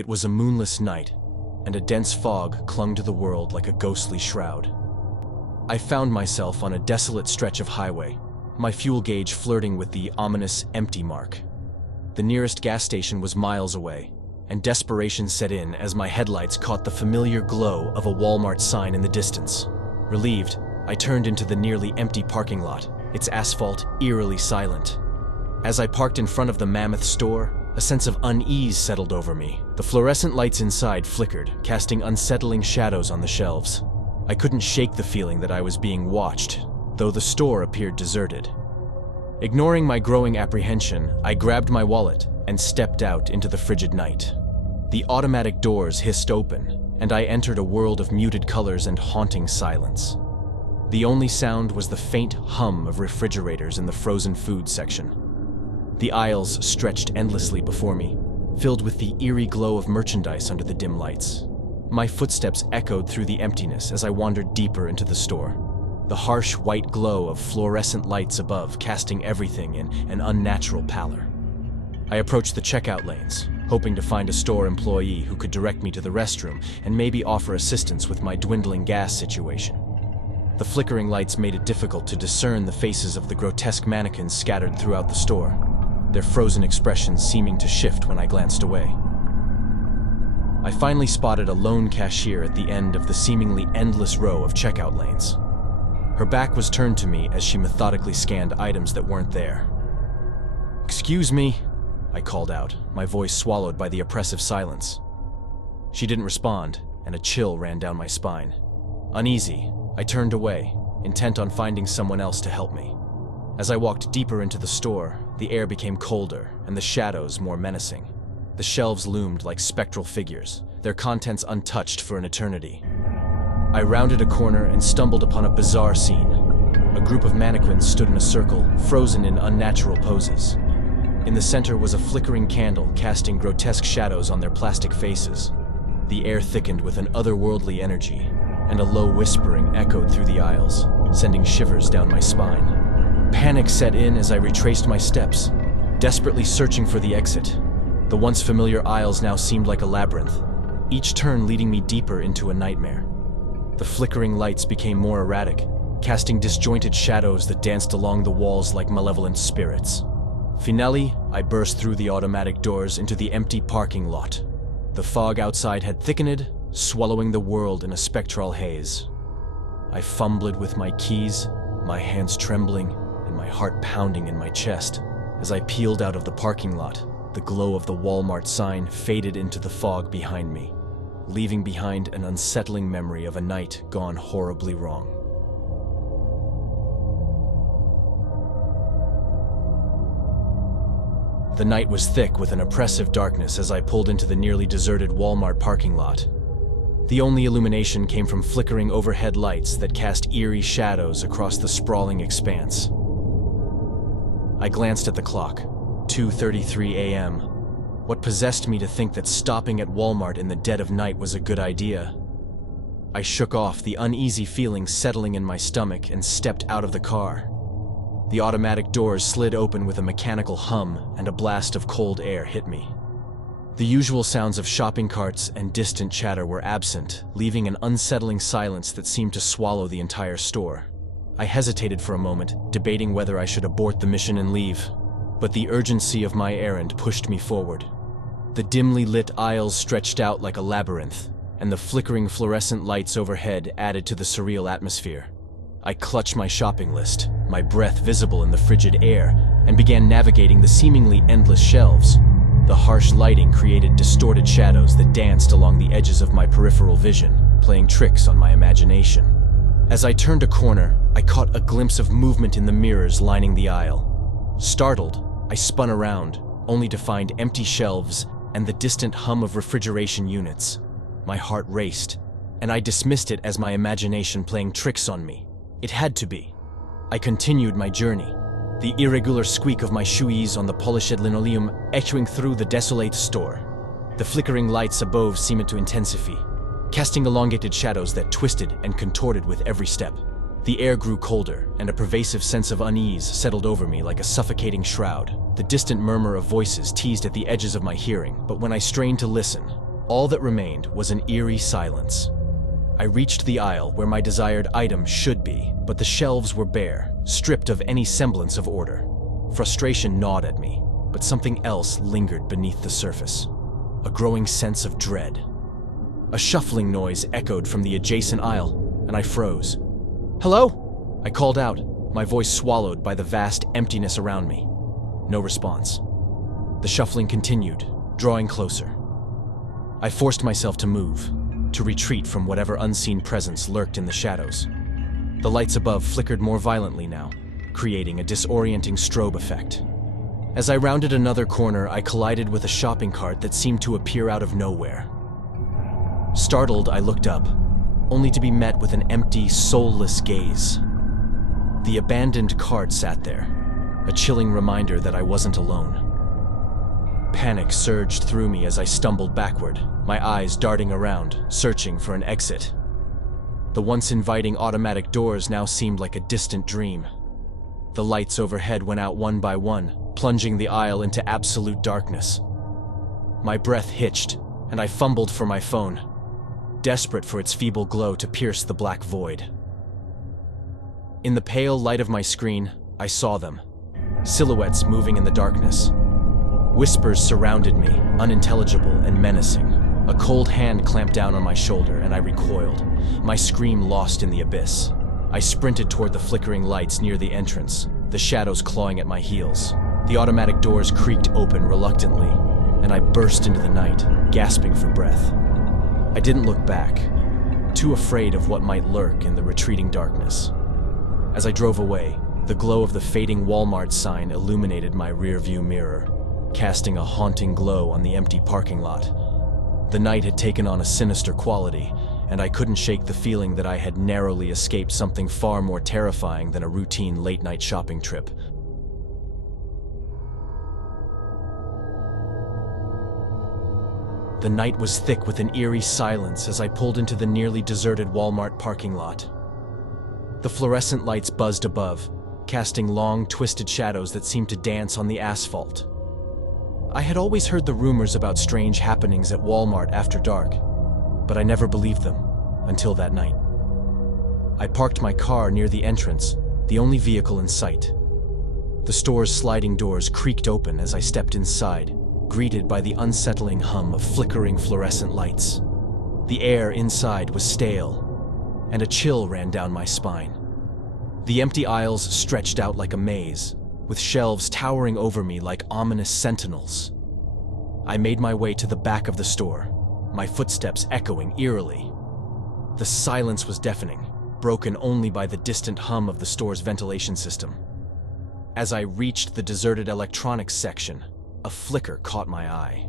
It was a moonless night, and a dense fog clung to the world like a ghostly shroud. I found myself on a desolate stretch of highway, my fuel gauge flirting with the ominous empty mark. The nearest gas station was miles away, and desperation set in as my headlights caught the familiar glow of a Walmart sign in the distance. Relieved, I turned into the nearly empty parking lot, its asphalt eerily silent. As I parked in front of the mammoth store, a sense of unease settled over me. The fluorescent lights inside flickered, casting unsettling shadows on the shelves. I couldn't shake the feeling that I was being watched, though the store appeared deserted. Ignoring my growing apprehension, I grabbed my wallet and stepped out into the frigid night. The automatic doors hissed open, and I entered a world of muted colors and haunting silence. The only sound was the faint hum of refrigerators in the frozen food section. The aisles stretched endlessly before me, filled with the eerie glow of merchandise under the dim lights. My footsteps echoed through the emptiness as I wandered deeper into the store, the harsh white glow of fluorescent lights above casting everything in an unnatural pallor. I approached the checkout lanes, hoping to find a store employee who could direct me to the restroom and maybe offer assistance with my dwindling gas situation. The flickering lights made it difficult to discern the faces of the grotesque mannequins scattered throughout the store, their frozen expressions seeming to shift when I glanced away. I finally spotted a lone cashier at the end of the seemingly endless row of checkout lanes. Her back was turned to me as she methodically scanned items that weren't there. "Excuse me," I called out, my voice swallowed by the oppressive silence. She didn't respond, and a chill ran down my spine. Uneasy, I turned away, intent on finding someone else to help me. As I walked deeper into the store, the air became colder and the shadows more menacing. The shelves loomed like spectral figures, their contents untouched for an eternity. I rounded a corner and stumbled upon a bizarre scene. A group of mannequins stood in a circle, frozen in unnatural poses. In the center was a flickering candle casting grotesque shadows on their plastic faces. The air thickened with an otherworldly energy, and a low whispering echoed through the aisles, sending shivers down my spine. Panic set in as I retraced my steps, desperately searching for the exit. The once familiar aisles now seemed like a labyrinth, each turn leading me deeper into a nightmare. The flickering lights became more erratic, casting disjointed shadows that danced along the walls like malevolent spirits. Finally, I burst through the automatic doors into the empty parking lot. The fog outside had thickened, swallowing the world in a spectral haze. I fumbled with my keys, my hands trembling, and my heart pounding in my chest. As I peeled out of the parking lot, the glow of the Walmart sign faded into the fog behind me, leaving behind an unsettling memory of a night gone horribly wrong. The night was thick with an oppressive darkness as I pulled into the nearly deserted Walmart parking lot. The only illumination came from flickering overhead lights that cast eerie shadows across the sprawling expanse. I glanced at the clock, 2:33 a.m. What possessed me to think that stopping at Walmart in the dead of night was a good idea? I shook off the uneasy feeling settling in my stomach and stepped out of the car. The automatic doors slid open with a mechanical hum, and a blast of cold air hit me. The usual sounds of shopping carts and distant chatter were absent, leaving an unsettling silence that seemed to swallow the entire store. I hesitated for a moment, debating whether I should abort the mission and leave, but the urgency of my errand pushed me forward. The dimly lit aisles stretched out like a labyrinth, and the flickering fluorescent lights overhead added to the surreal atmosphere. I clutched my shopping list, my breath visible in the frigid air, and began navigating the seemingly endless shelves. The harsh lighting created distorted shadows that danced along the edges of my peripheral vision, playing tricks on my imagination. As I turned a corner, I caught a glimpse of movement in the mirrors lining the aisle. Startled, I spun around, only to find empty shelves and the distant hum of refrigeration units. My heart raced, and I dismissed it as my imagination playing tricks on me. It had to be. I continued my journey, the irregular squeak of my shoes on the polished linoleum echoing through the desolate store. The flickering lights above seemed to intensify, casting elongated shadows that twisted and contorted with every step. The air grew colder, and a pervasive sense of unease settled over me like a suffocating shroud. The distant murmur of voices teased at the edges of my hearing, but when I strained to listen, All that remained was an eerie silence. I reached the aisle where my desired item should be, but the shelves were bare, stripped of any semblance of order. Frustration gnawed at me, but something else lingered beneath the surface. A growing sense of dread. A shuffling noise echoed from the adjacent aisle, and I froze. "Hello?" I called out, my voice swallowed by the vast emptiness around me. No response. The shuffling continued, drawing closer. I forced myself to move, to retreat from whatever unseen presence lurked in the shadows. The lights above flickered more violently now, creating a disorienting strobe effect. As I rounded another corner, I collided with a shopping cart that seemed to appear out of nowhere. Startled, I looked up, only to be met with an empty, soulless gaze. The abandoned cart sat there, a chilling reminder that I wasn't alone. Panic surged through me as I stumbled backward, my eyes darting around, searching for an exit. The once inviting automatic doors now seemed like a distant dream. The lights overhead went out one by one, plunging the aisle into absolute darkness. My breath hitched, and I fumbled for my phone, desperate for its feeble glow to pierce the black void. In the pale light of my screen, I saw them, silhouettes moving in the darkness. Whispers surrounded me, unintelligible and menacing. A cold hand clamped down on my shoulder, and I recoiled, my scream lost in the abyss. I sprinted toward the flickering lights near the entrance, the shadows clawing at my heels. The automatic doors creaked open reluctantly, and I burst into the night, gasping for breath. I didn't look back, too afraid of what might lurk in the retreating darkness. As I drove away, the glow of the fading Walmart sign illuminated my rearview mirror, casting a haunting glow on the empty parking lot. The night had taken on a sinister quality, and I couldn't shake the feeling that I had narrowly escaped something far more terrifying than a routine late-night shopping trip. The night was thick with an eerie silence as I pulled into the nearly deserted Walmart parking lot. The fluorescent lights buzzed above, casting long, twisted shadows that seemed to dance on the asphalt. I had always heard the rumors about strange happenings at Walmart after dark, but I never believed them until that night. I parked my car near the entrance, the only vehicle in sight. The store's sliding doors creaked open as I stepped inside, greeted by the unsettling hum of flickering fluorescent lights. The air inside was stale, and a chill ran down my spine. The empty aisles stretched out like a maze, with shelves towering over me like ominous sentinels. I made my way to the back of the store, my footsteps echoing eerily. The silence was deafening, broken only by the distant hum of the store's ventilation system. As I reached the deserted electronics section, a flicker caught my eye.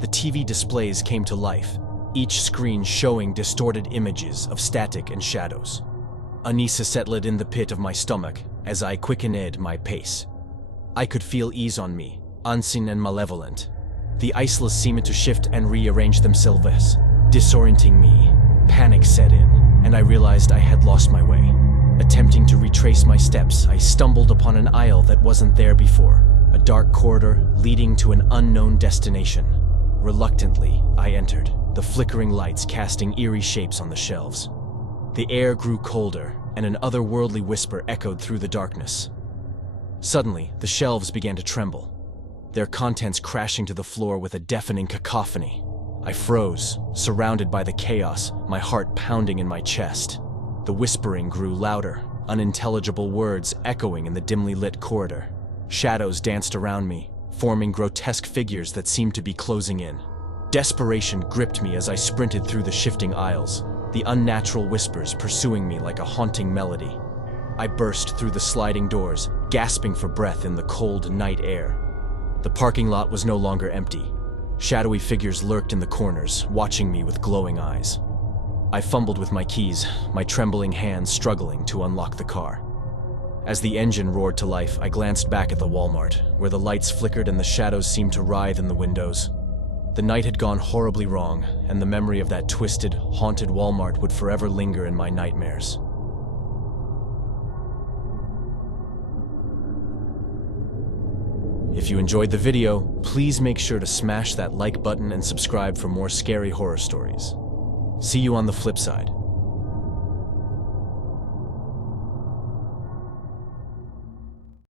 The TV displays came to life, each screen showing distorted images of static and shadows. Unease settled in the pit of my stomach as I quickened my pace. I could feel ease on me, unseen and malevolent. The iceless seemed to shift and rearrange themselves, disorienting me. Panic set in, and I realized I had lost my way. Attempting to retrace my steps, I stumbled upon an aisle that wasn't there before, a dark corridor leading to an unknown destination. Reluctantly, I entered, the flickering lights casting eerie shapes on the shelves. The air grew colder, and an otherworldly whisper echoed through the darkness. Suddenly, the shelves began to tremble, their contents crashing to the floor with a deafening cacophony. I froze, surrounded by the chaos, my heart pounding in my chest. The whispering grew louder, unintelligible words echoing in the dimly lit corridor. Shadows danced around me, forming grotesque figures that seemed to be closing in. Desperation gripped me as I sprinted through the shifting aisles, the unnatural whispers pursuing me like a haunting melody. I burst through the sliding doors, gasping for breath in the cold night air. The parking lot was no longer empty. Shadowy figures lurked in the corners, watching me with glowing eyes. I fumbled with my keys, my trembling hands struggling to unlock the car. As the engine roared to life, I glanced back at the Walmart, where the lights flickered and the shadows seemed to writhe in the windows. The night had gone horribly wrong, and the memory of that twisted, haunted Walmart would forever linger in my nightmares. If you enjoyed the video, please make sure to smash that like button and subscribe for more scary horror stories. See you on the flip side.